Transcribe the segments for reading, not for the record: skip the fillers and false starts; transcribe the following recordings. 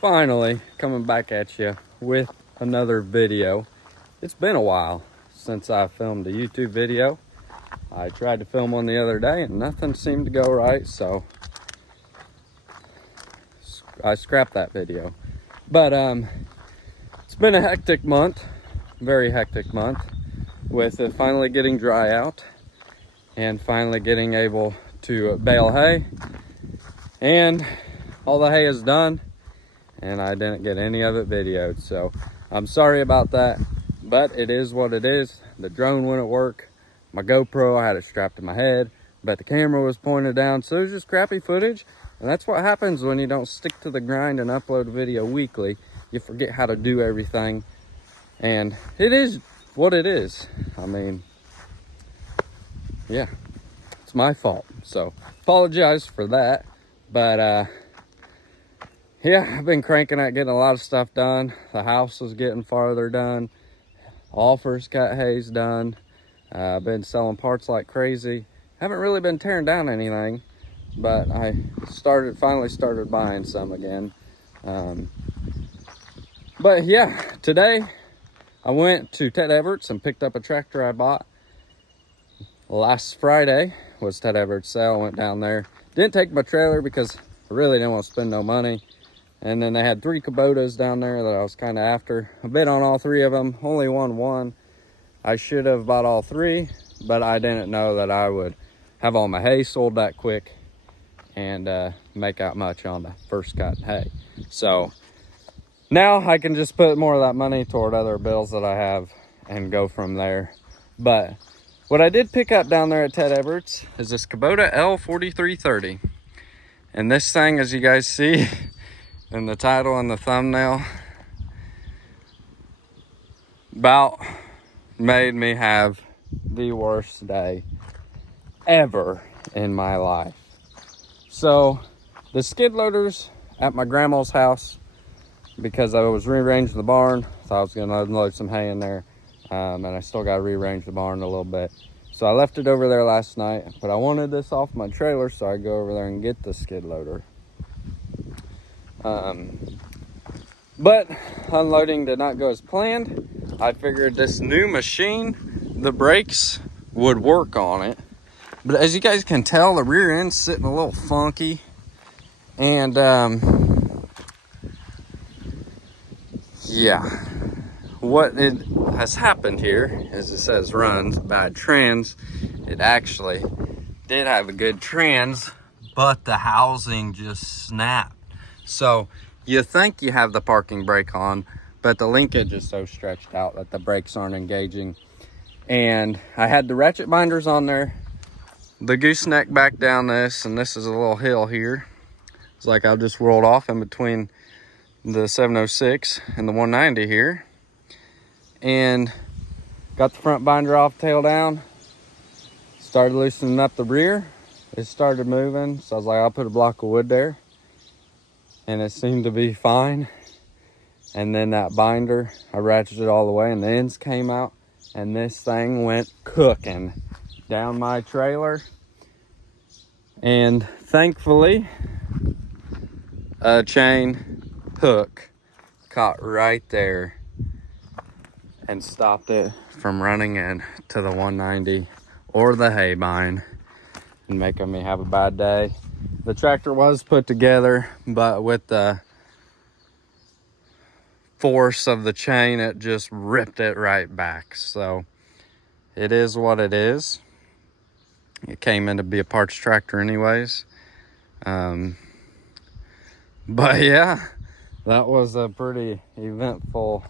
Finally coming back at you with another video. It's been a while since I filmed a YouTube video. I tried to film one the other day and nothing seemed to go right, so I scrapped that video. But it's been a hectic month, very hectic month, with it finally getting dry out and finally getting able to bale hay, and all the hay is done and I didn't get any of it videoed, so I'm sorry about that, but it is what it is. The drone wouldn't work. My GoPro, I had it strapped to my head, but the camera was pointed down, so it was just crappy footage. And that's what happens when you don't stick to the grind and upload a video weekly. You forget how to do everything, and it is what it is. I mean, yeah, it's my fault, so apologize for that. But yeah, I've been cranking at getting a lot of stuff done. The house is getting farther done. All first cut hay's done. I've been selling parts like crazy. Haven't really been tearing down anything, but I finally started buying some again. But yeah, today I went to Ted Everett's and picked up a tractor I bought. Last Friday was Ted Everett's sale. I went down there. Didn't take my trailer because I really didn't want to spend no money. And then they had 3 Kubotas down there that I was kind of after. I bid on all 3 of them, only won 1. I should have bought all 3, but I didn't know that I would have all my hay sold that quick and make out much on the first cut hay. So now I can just put more of that money toward other bills that I have and go from there. But what I did pick up down there at Ted Everett's is this Kubota L4330. And this thing, as you guys see in the title and the thumbnail, about made me have the worst day ever in my life. So the skid loaders at my grandma's house, because I was rearranging the barn, thought I was going to unload some hay in there, and I still got to rearrange the barn a little bit. So I left it over there last night, but I wanted this off my trailer, so I go over there and get the skid loader. But unloading did not go as planned. I figured this new machine, the brakes would work on it. But as you guys can tell, the rear end's sitting a little funky. And yeah, what it has happened here is it says runs bad trans. It actually did have a good trans, but the housing just snapped. So you think you have the parking brake on, but the linkage is so stretched out that the brakes aren't engaging. And I had the ratchet binders on there, the gooseneck back down this, and this is a little hill here. It's like I just rolled off in between the 706 and the 190 here. And got the front binder off, tail down. Started loosening up the rear. It started moving, so I was like, I'll put a block of wood there. And it seemed to be fine. And then that binder, I ratcheted it all the way and the ends came out, and this thing went cooking down my trailer. And thankfully, a chain hook caught right there and stopped it from running in to the 190 or the hay bind and making me have a bad day. The tractor was put together, but with the force of the chain, it just ripped it right back. So it is what it is. It came in to be a parts tractor anyways. But yeah, that was a pretty eventful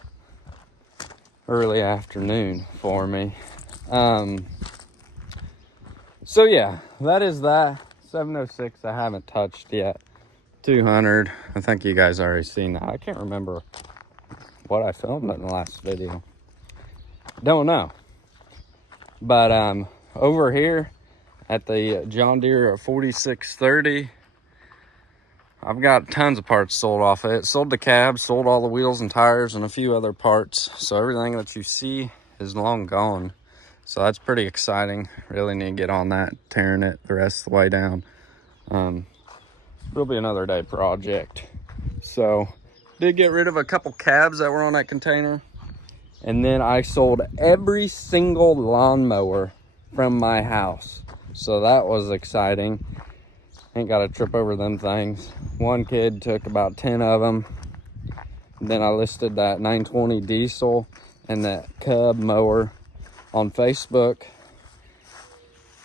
early afternoon for me. So yeah, that is that. 706 I haven't touched yet. 200, I think you guys already seen that. I can't remember what I filmed in the last video. Don't know. But over here at the John Deere 4630, I've got tons of parts sold off of it. Sold the cab, sold all the wheels and tires and a few other parts. So everything that you see is long gone. So that's pretty exciting. Really need to get on that, tearing it the rest of the way down. It'll be another day project. So Did get rid of a couple cabs that were on that container. And then I sold every single lawnmower from my house. So that was exciting. Ain't got to trip over them things. One kid took about 10 of them. Then I listed that 920 diesel and that Cub mower on Facebook.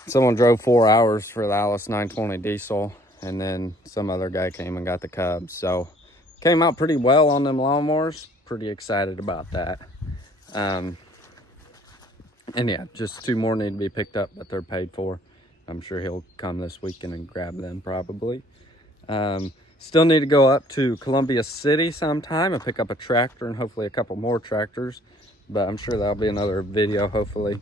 Someone drove 4 hours for the Alice 920 diesel, and then some other guy came and got the Cub. So came out pretty well on them lawnmowers. Pretty excited about that. And yeah, just 2 more need to be picked up, but they're paid for. I'm sure he'll come this weekend and grab them probably. Still need to go up to Columbia City sometime and pick up a tractor and hopefully a couple more tractors, but I'm sure that'll be another video hopefully.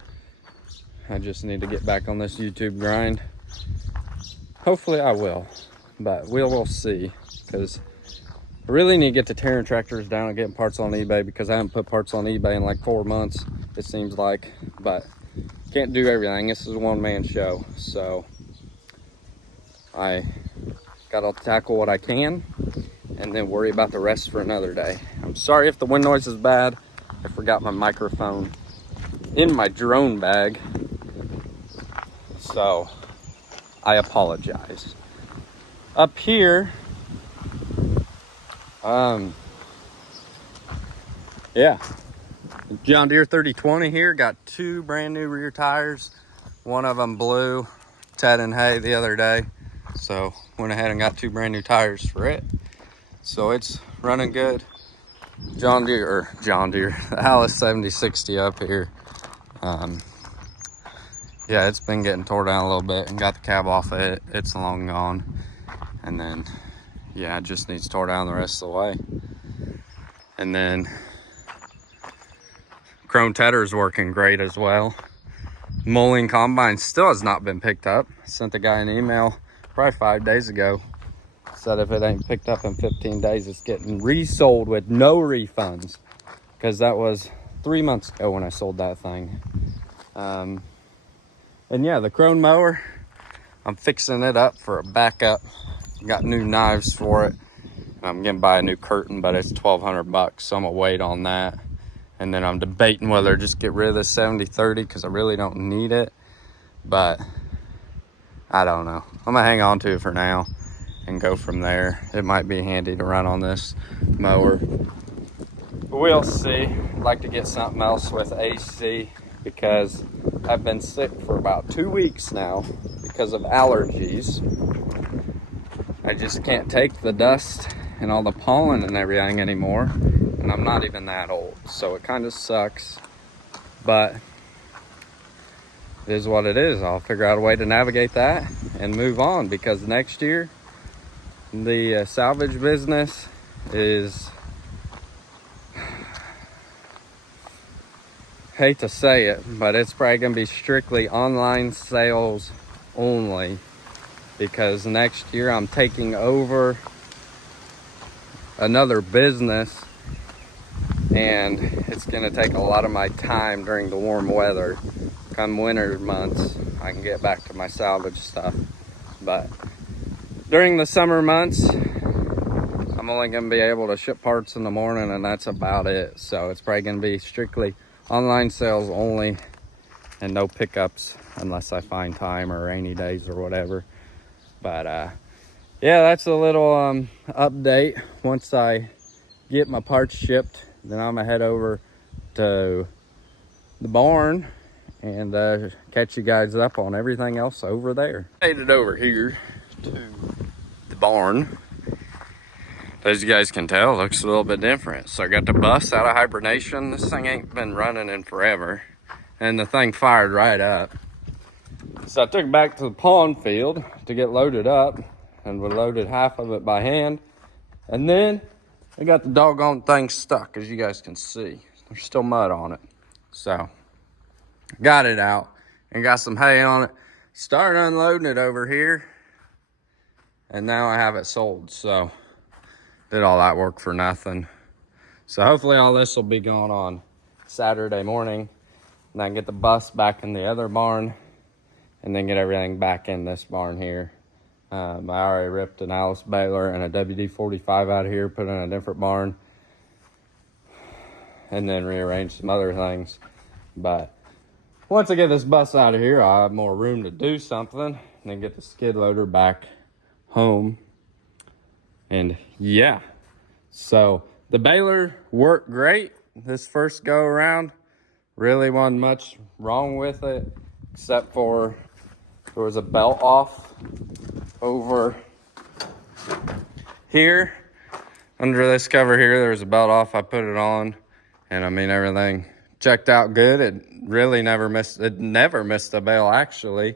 I just need to get back on this YouTube grind. Hopefully I will, but we'll see, because I really need to get to tearing tractors down and getting parts on eBay, because I haven't put parts on eBay in like 4 months, it seems like. But can't do everything. This is a one-man show, so I gotta tackle what I can and then worry about the rest for another day. I'm sorry if the wind noise is bad. I forgot my microphone in my drone bag, so I apologize. Up here, yeah, John Deere 3020 here. Got 2 brand new rear tires. One of them blew Ted and Hay the other day, so went ahead and got 2 brand new tires for it. So it's running good. John Deere, the Alice 7060 up here. Yeah, it's been getting tore down a little bit, and got the cab off of it. It's long gone. And then, yeah, it just needs tore down the rest of the way. And then Krone Tedder is working great as well. Mulling combine still has not been picked up. Sent the guy an email probably 5 days ago. Said if it ain't picked up in 15 days, it's getting resold with no refunds. Because that was 3 months ago when I sold that thing. And yeah, the Krone mower, I'm fixing it up for a backup. Got new knives for it. I'm gonna buy a new curtain, but it's $1,200, so I'm gonna wait on that. And then I'm debating whether to just get rid of the 7030 because I really don't need it. But I don't know. I'm gonna hang on to it for now and go from there. It might be handy to run on this mower. We'll see. I'd like to get something else with AC, because I've been sick for about 2 weeks now because of allergies. I just can't take the dust and all the pollen and everything anymore. And I'm not even that old, so it kind of sucks. But it is what it is. I'll figure out a way to navigate that and move on, because next year the salvage business is, hate to say it, but it's probably gonna be strictly online sales only, because next year I'm taking over another business, and it's gonna take a lot of my time during the warm weather. Come winter months, I can get back to my salvage stuff, but during the summer months, I'm only gonna be able to ship parts in the morning, and that's about it. So it's probably gonna be strictly online sales only and no pickups unless I find time or rainy days or whatever. But yeah, that's a little update. Once I get my parts shipped, then I'm gonna head over to the barn and catch you guys up on everything else over there. Made it over here to the barn. As you guys can tell, it looks a little bit different. So I got the bus out of hibernation. This thing ain't been running in forever, and the thing fired right up. So I took it back to the pond field to get loaded up, and we loaded half of it by hand. And then I got the doggone thing stuck, as you guys can see. There's still mud on it. So got it out and got some hay on it. Started unloading it over here, and now I have it sold. So did all that work for nothing. So hopefully all this will be going on Saturday morning, and I can get the bus back in the other barn and then get everything back in this barn here I already ripped an Alice baler and a WD-45 out of here, put in a different barn, and then rearranged some other things. But once I get this bus out of here, I'll have more room to do something, and then get the skid loader back home. And yeah, so the baler worked great this first go around. Really wasn't much wrong with it, except for there was a belt off over here. Under this cover here, there was a belt off. I put it on, and I mean, everything checked out good. It really never missed a bale, actually.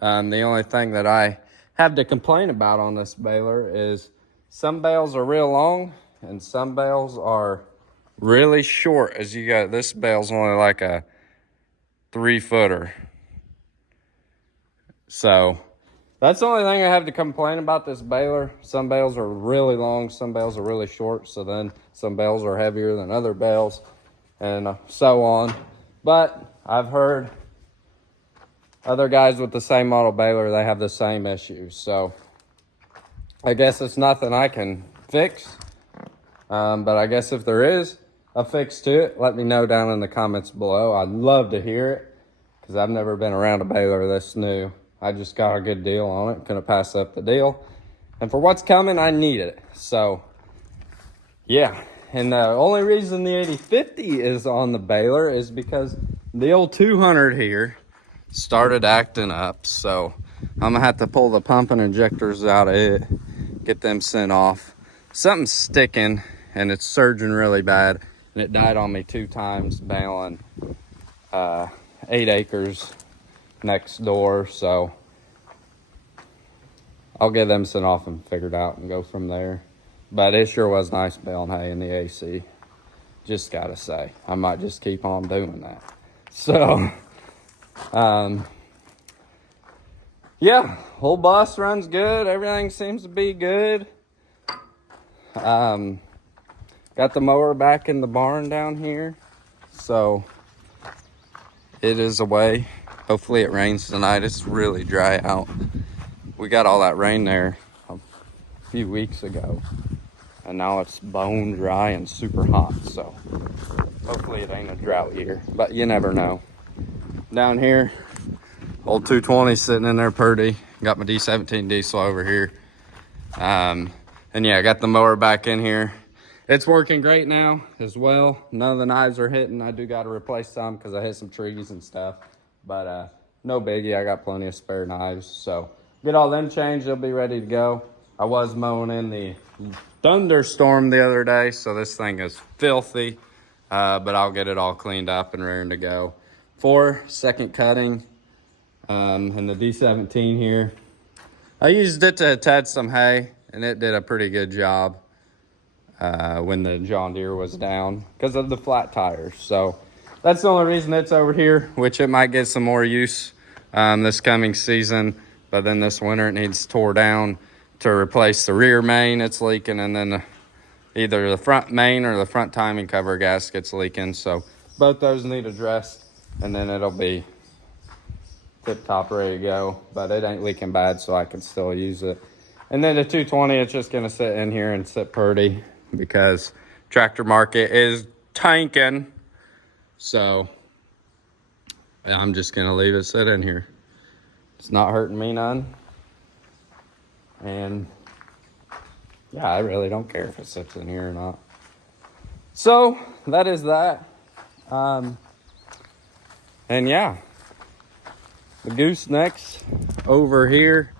The only thing that I have to complain about on this baler is some bales are real long and some bales are really short. As you got, this bale's only like a 3-footer. So that's the only thing I have to complain about this baler. Some bales are really long, some bales are really short, so then some bales are heavier than other bales, and so on. But I've heard other guys with the same model baler, they have the same issues. So I guess it's nothing I can fix. But I guess if there is a fix to it, let me know down in the comments below. I'd love to hear it, because I've never been around a baler this new. I just got a good deal on it, couldn't pass up the deal. And for what's coming, I need it. So yeah, and the only reason the 8050 is on the baler is because the old 200 here started acting up. So I'm gonna have to pull the pump and injectors out of it, get them sent off. Something's sticking and it's surging really bad, and it died on me 2 times baling 8 acres next door. So I'll get them sent off and figured out and go from there. But it sure was nice baling hay in the AC, just gotta say. I might just keep on doing that. So yeah, whole bus runs good, everything seems to be good. Got the mower back in the barn down here, so it is away. Hopefully it rains tonight. It's really dry out. We got all that rain there a few weeks ago, and now it's bone dry and super hot. So hopefully it ain't a drought year, but you never know. Down here, old 220 sitting in there pretty. Got my D17 diesel over here. And yeah, I got the mower back in here. It's working great now as well. None of the knives are hitting. I do got to replace some because I hit some trees and stuff. But no biggie, I got plenty of spare knives. So get all them changed, they'll be ready to go. I was mowing in the thunderstorm the other day, so this thing is filthy. But I'll get it all cleaned up and ready to go. For second cutting, and the D17 here. I used it to attach some hay, and it did a pretty good job when the John Deere was down because of the flat tires. So that's the only reason it's over here, which it might get some more use this coming season. But then this winter it needs tore down to replace the rear main. It's leaking, and then either the front main or the front timing cover gasket's leaking. So both those need addressed, and then it'll be tip top ready to go. But it ain't leaking bad, so I can still use it. And then the 220, it's just gonna sit in here and sit pretty because tractor market is tanking. So I'm just gonna leave it sit in here. It's not hurting me none. And yeah, I really don't care if it sits in here or not. So that is that. And yeah, the goosenecks over here,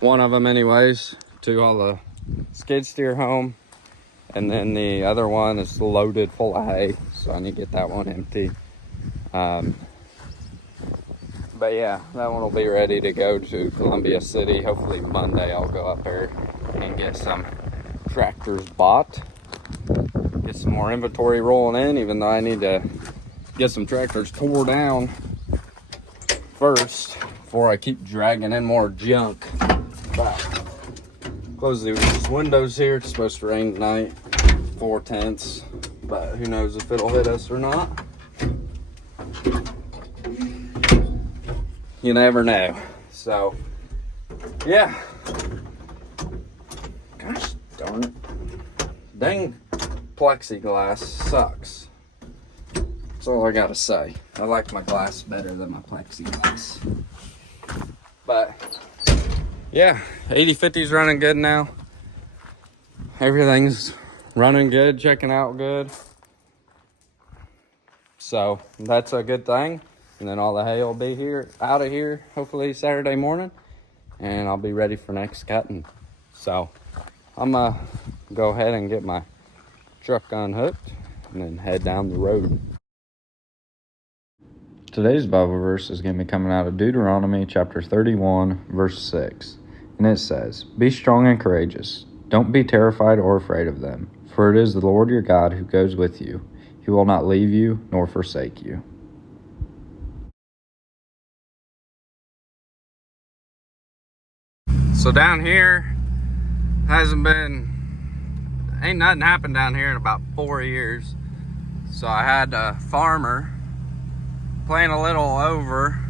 one of them anyways, to all the skid steer home, and then the other one is loaded full of hay, so I need to get that one empty. But yeah, that one will be ready to go to Columbia City. Hopefully Monday I'll go up there and get some tractors bought, get some more inventory rolling in, even though I need to get some tractors tore down first before I keep dragging in more junk. But close these windows here. It's supposed to rain tonight, 4/10, but who knows if it'll hit us or not. You never know. So yeah. Gosh darn it. Dang plexiglass sucks. That's all I gotta say. I like my glass better than my plexiglass. But yeah, 8050's running good now. Everything's running good, checking out good. So that's a good thing. And then all the hay will be here, out of here, hopefully Saturday morning. And I'll be ready for next cutting. So I'm gonna go ahead and get my truck unhooked and then head down the road. Today's Bible verse is going to be coming out of Deuteronomy chapter 31, verse 6. And it says, "Be strong and courageous. Don't be terrified or afraid of them, for it is the Lord your God who goes with you. He will not leave you nor forsake you." So down here, ain't nothing happened down here in about 4 years. So I had a farmer plant a little over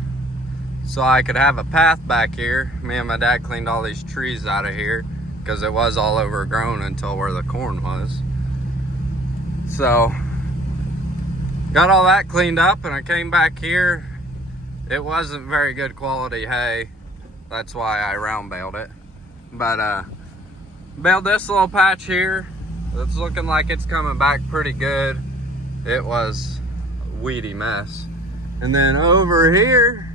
so I could have a path back here. Me and my dad cleaned all these trees out of here because it was all overgrown until where the corn was. So got all that cleaned up and I came back here. It wasn't very good quality hay. That's why I round baled it. But baled this little patch here. It's looking like it's coming back pretty good. It was a weedy mess. And then over here,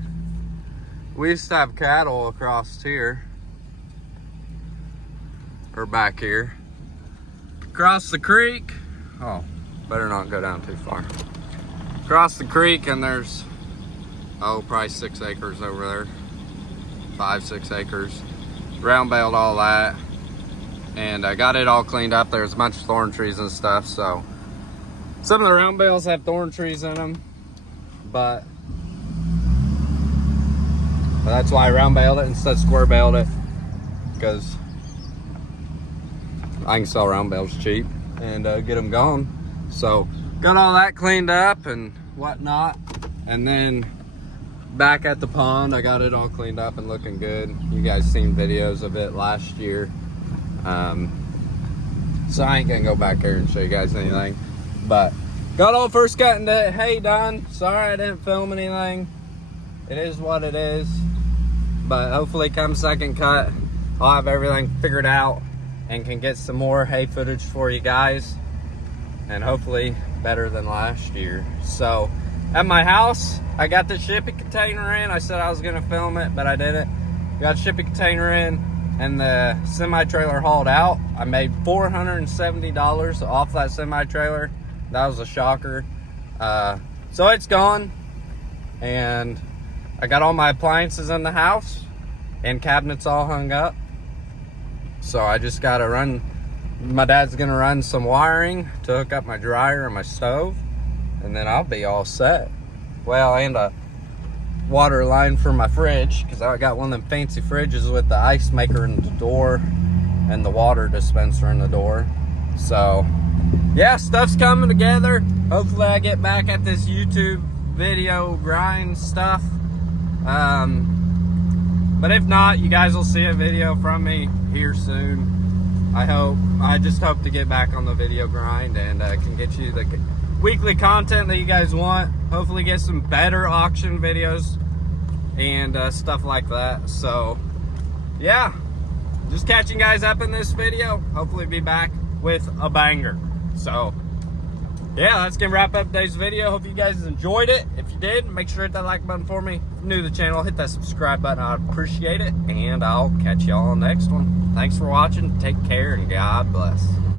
we used to have cattle across here. Or back here. Across the creek. Oh, better not go down too far. Across the creek and there's, probably 6 acres over there. 5, 6 acres. Round baled all that. And I got it all cleaned up. There's a bunch of thorn trees and stuff, so some of the round bales have thorn trees in them, but that's why I round baled it instead of square baled it, because I can sell round bales cheap and get them going. So got all that cleaned up and whatnot, and then back at the pond, I got it all cleaned up and looking good. You guys seen videos of it last year. So I ain't gonna go back there and show you guys anything, but got all first cutting hay done. Sorry I didn't film anything. It is what it is, but hopefully come second cut I'll have everything figured out and can get some more hay footage for you guys, and hopefully better than last year. So at my house, I got the shipping container in. I said I was gonna film it, but I didn't. Got the shipping container in and the semi-trailer hauled out. I made $470 off that semi-trailer. That was a shocker. So it's gone, and I got all my appliances in the house and cabinets all hung up. So I just gotta run, my dad's gonna run some wiring to hook up my dryer and my stove, and then I'll be all set. Well, and a water line for my fridge, because I got one of them fancy fridges with the ice maker in the door and the water dispenser in the door. So yeah, stuff's coming together. Hopefully I get back at this YouTube video grind stuff. But if not, you guys will see a video from me here soon. I just hope to get back on the video grind and can get you the weekly content that you guys want. Hopefully get some better auction videos and stuff like that. So yeah, just catching guys up in this video. Hopefully be back with a banger. So yeah, that's gonna wrap up today's video. Hope you guys enjoyed it. If you did, make sure to hit that like button for me. If you're new to the channel, hit that subscribe button. I'd appreciate it, and I'll catch y'all on the next one. Thanks for watching. Take care, and God bless.